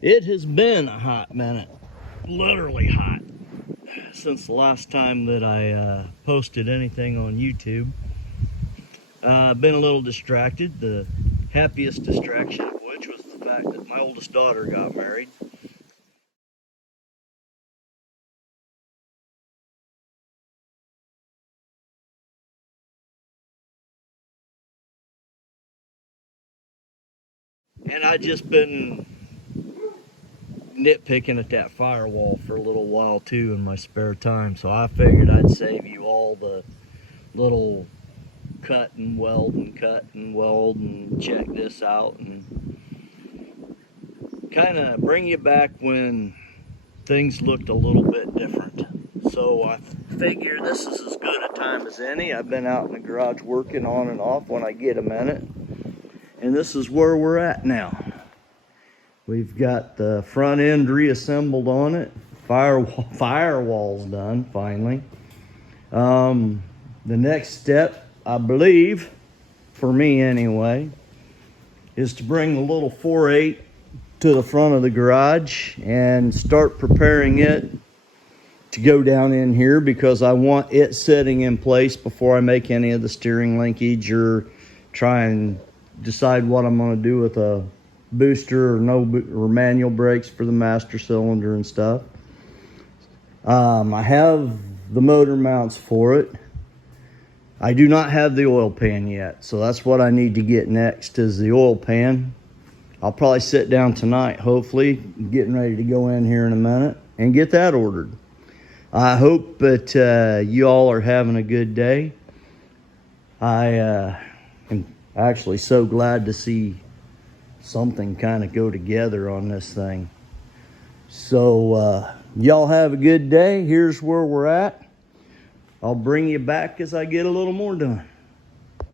It has been a hot minute, literally hot, since the last time that I posted anything on YouTube. I've been a little distracted, the happiest distraction of which was the fact that my oldest daughter got married. And I just been nitpicking at that firewall for a little while too in my spare time, so I figured I'd save you all the little cut and weld and check this out and kind of bring you back when things looked a little bit different. So I figure this is as good a time as any. I've been out in the garage working on and off when I get a minute, and this is where we're at now. We've got the front end reassembled on it. Firewall's done finally. The next step, I believe, for me anyway, is to bring the little 4.8 to the front of the garage and start preparing it to go down in here, because I want it sitting in place before I make any of the steering linkage or try and decide what I'm going to do with a booster or manual brakes for the master cylinder and stuff. I have the motor mounts for it. I do not have the oil pan yet, so that's what I need to get next, is the oil pan. I'll probably sit down tonight, hopefully, getting ready to go in here in a minute and get that ordered. I hope that you all are having a good day. I am actually so glad to see something kind of go together on this thing. So y'all have a good day. Here's where we're at. I'll bring you back as I get a little more done.